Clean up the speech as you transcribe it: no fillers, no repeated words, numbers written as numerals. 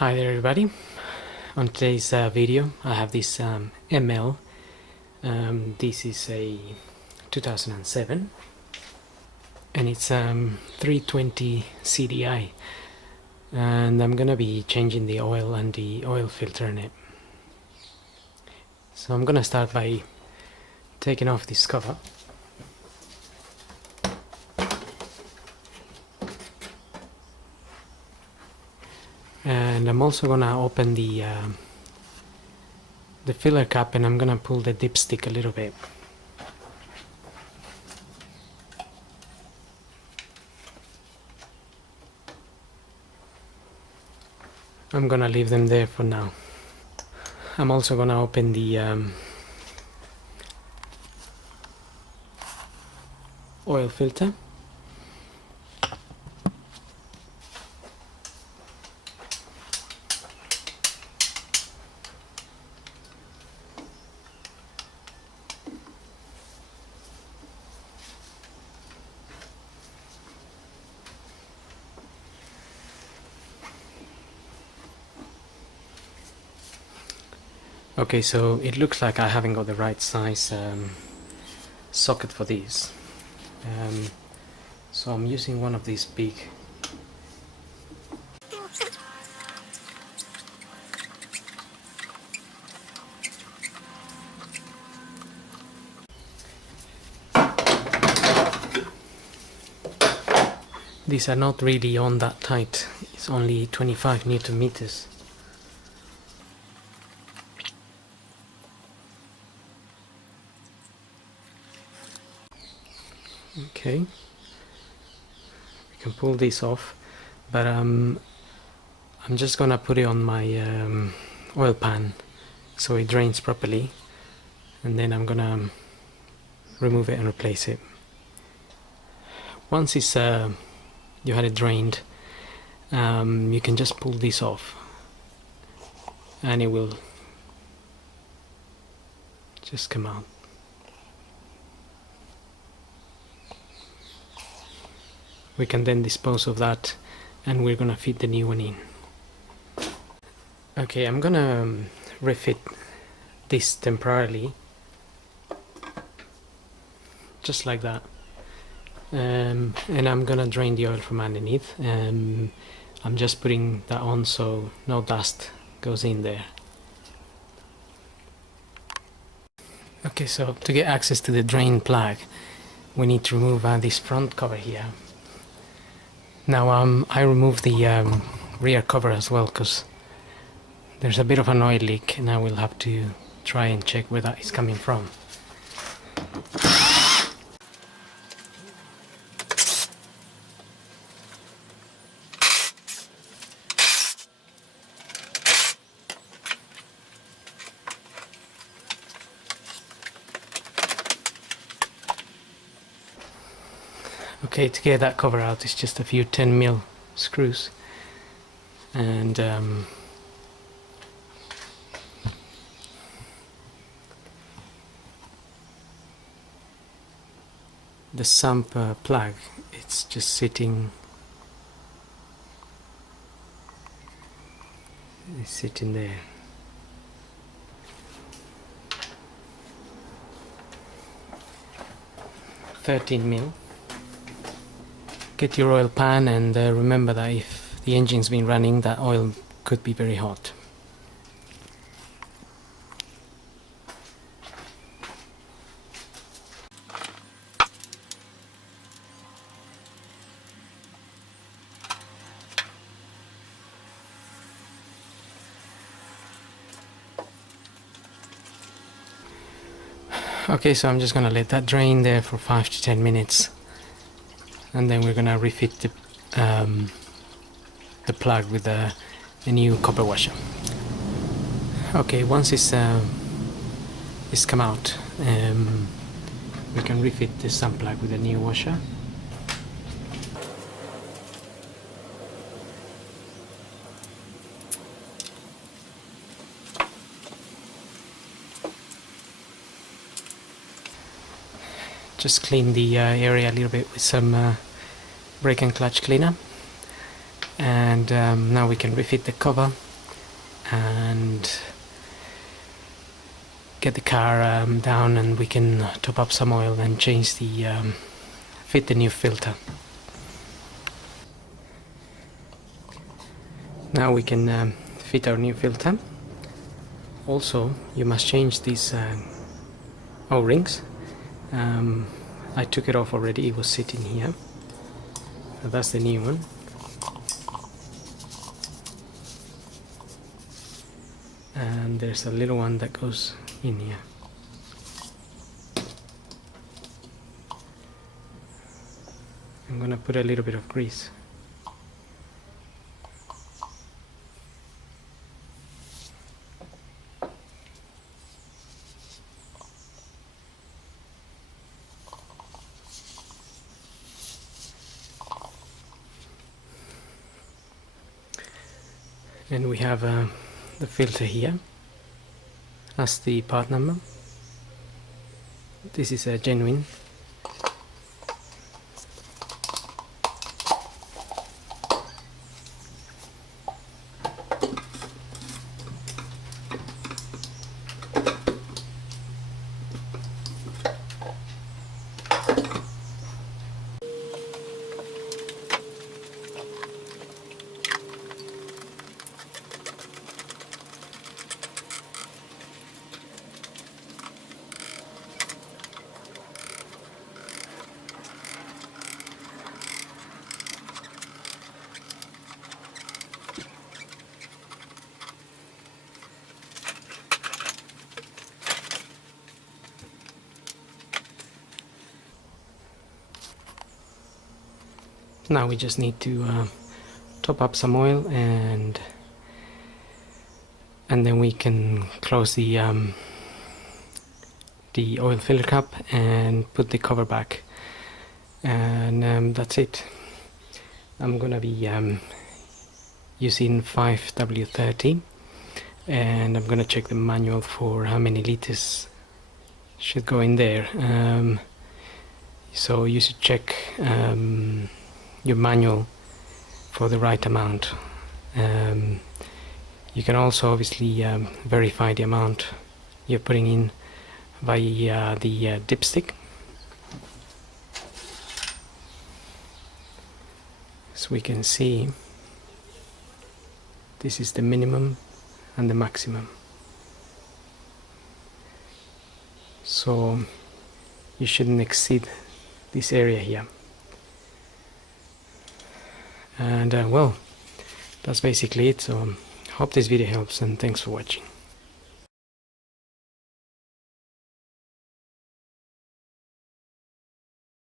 Hi there everybody. On today's video I have this ML. This is a 2007 and it's 320 CDI, and I'm gonna be changing the oil and the oil filter in it. So I'm gonna start by taking off this cover. And I'm also gonna open the filler cap, and I'm gonna pull the dipstick a little bit. I'm gonna leave them there for now. I'm also gonna open the oil filter. Okay, so it looks like I haven't got the right size socket for these. So I'm using one of these big These are not really on that tight, it's only 25 Newton meters. Okay, we can pull this off, but I'm just gonna put it on my oil pan so it drains properly, and then I'm gonna remove it and replace it. Once it's you had it drained, you can just pull this off and it will just come out. We can then dispose of that, and we're gonna fit the new one in. Okay, I'm gonna refit this temporarily, just like that, and I'm gonna drain the oil from underneath. I'm just putting that on so no dust goes in there. Okay, so to get access to the drain plug, we need to remove this front cover here. Now I removed the rear cover as well, because there's a bit of an oil leak, and I will have to try and check where that is coming from. Okay, to get that cover out, it's just a few 10mm screws, and the sump plug, it's just sitting there. $13mm. Get your oil pan, and remember that if the engine's been running, that oil could be very hot. Okay, so I'm just gonna let that drain there for 5 to 10 minutes, and then we're gonna refit the plug with a new copper washer. Okay, once it's come out, we can refit the sump plug with a new washer. Just clean the area a little bit with some brake and clutch cleaner, and now we can refit the cover and get the car down, and we can top up some oil and change the fit the new filter. Now we can fit our new filter. Also, you must change these O-rings. I took it off already, it was sitting here. So that's the new one. And there's a little one that goes in here. I'm gonna put a little bit of grease. And we have the filter here. That's the part number. This is a genuine. Now we just need to top up some oil, and then we can close the oil filter cap and put the cover back, and that's it. I'm gonna be using 5W30, and I'm gonna check the manual for how many liters should go in there. So you should check your manual for the right amount. You can also obviously verify the amount you're putting in via the dipstick. So we can see this is the minimum and the maximum. So you shouldn't exceed this area here. And well, that's basically it. So hope this video helps, and thanks for watching.